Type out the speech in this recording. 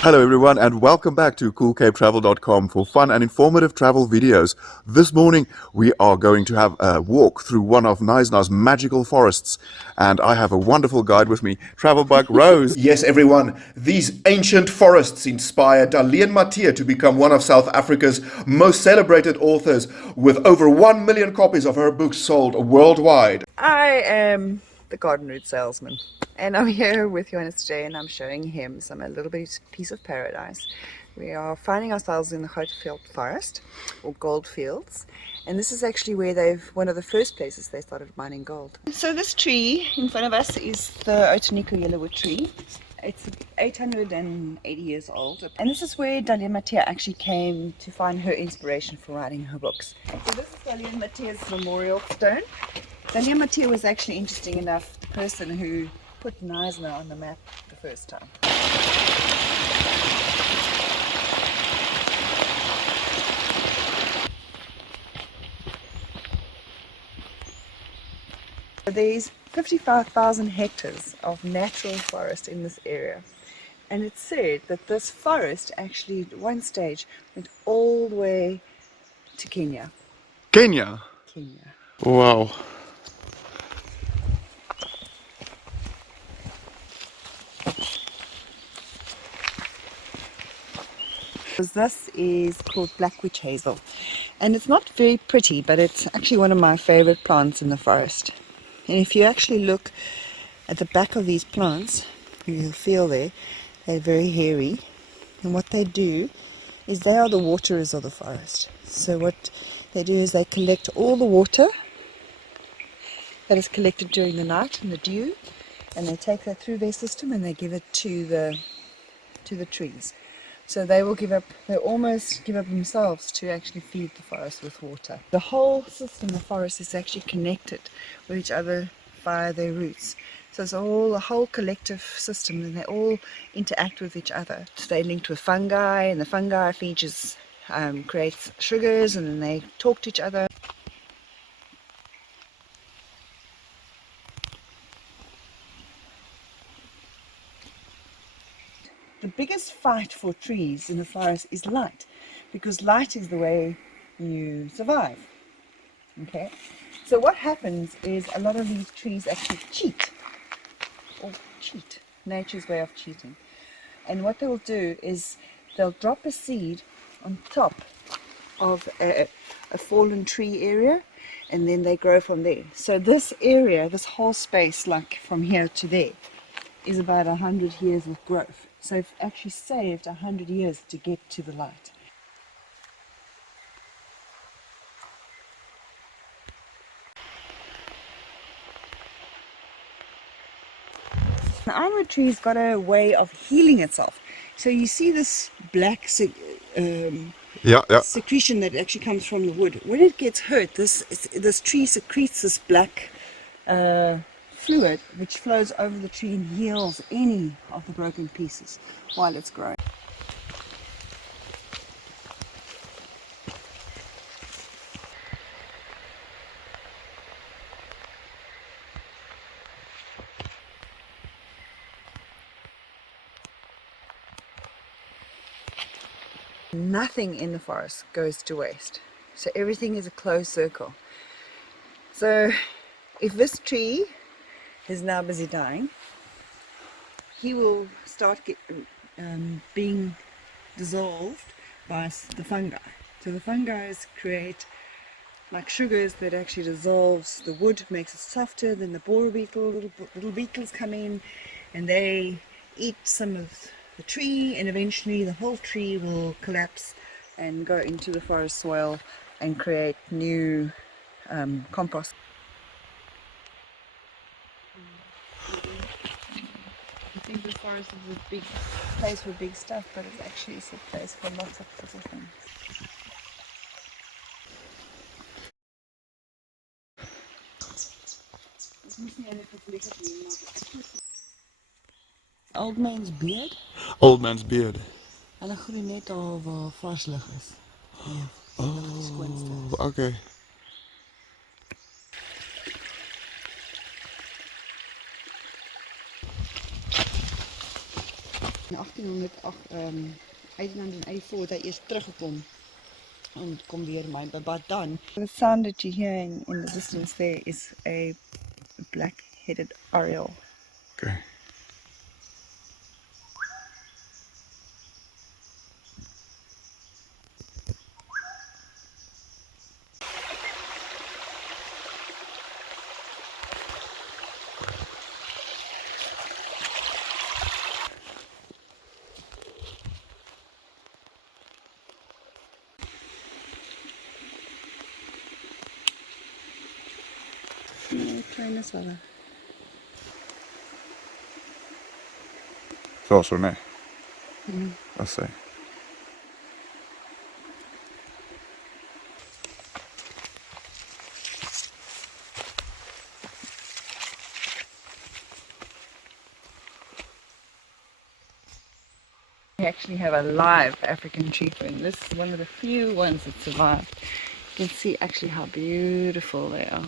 Hello everyone and welcome back to coolcapetravel.com for fun and informative travel videos. This morning we are going to have a walk through one of Knysna's magical forests, and I have a wonderful guide with me, Travelbug Rose. Yes, everyone, these ancient forests inspired Dalian Matia to become one of South Africa's most celebrated authors, with over 1 million copies of her books sold worldwide. I am the garden route salesman, and I'm here with Johannes today, and I'm showing him a little piece of paradise. We are finding ourselves in the Grooteveld Forest, or gold fields, and this is actually where one of the first places they started mining gold. So this tree in front of us is the Outenico yellowwood tree. It's 880 years old, and this is where Dalian Matia actually came to find her inspiration for writing her books. So this is Dalian Matia's memorial stone. Dalian Matia was actually interesting enough, the person who put Knysna on the map the first time. There's 55,000 hectares of natural forest in this area, and it's said that this forest actually at one stage went all the way to Kenya. Kenya? Kenya. Wow. This is called black witch hazel, and it's not very pretty, but it's actually one of my favorite plants in the forest. And if you actually look at the back of these plants, you'll feel they're very hairy, and what they do is they are the waterers of the forest. So what they do is they collect all the water that is collected during the night and the dew, and they take that through their system and they give it to the trees. So they almost give up themselves to actually feed the forest with water. The whole system of the forest is actually connected with each other via their roots. So it's all a whole collective system, and they all interact with each other. So they're linked with fungi, and the fungi creates sugars, and then they talk to each other. The biggest fight for trees in the forest is light, because light is the way you survive. Okay, so what happens is a lot of these trees actually cheat, nature's way of cheating. And what they will do is they'll drop a seed on top of a fallen tree area, and then they grow from there. So this area, this whole space, like from here to there, is about 100 years of growth. So I've actually saved 100 years to get to the light. The ironwood tree's got a way of healing itself. So you see this black secretion that actually comes from the wood. When it gets hurt, this tree secretes this black fluid which flows over the tree and heals any of the broken pieces while it's growing. Nothing in the forest goes to waste. So everything is a closed circle. So if this tree is now busy dying, he will start being dissolved by the fungi. So the fungi create like sugars that actually dissolves the wood, makes it softer. Then the borer beetle, little beetles come in, and they eat some of the tree, and eventually the whole tree will collapse and go into the forest soil and create new compost. I think the forest is a big place for big stuff, but it actually is a place for lots of little things. Old man's beard? Old man's beard. Hulle groei net daar waar vars lig is. Oh, okay. 1884 dat eers teruggekom om kom weer my, but done. The sound that you're hearing in the distance there is a black-headed oriole. Okay. Kleine swallow. So, nee. Let's see. We actually have a live African tree fern. This is one of the few ones that survived. You can see actually how beautiful they are.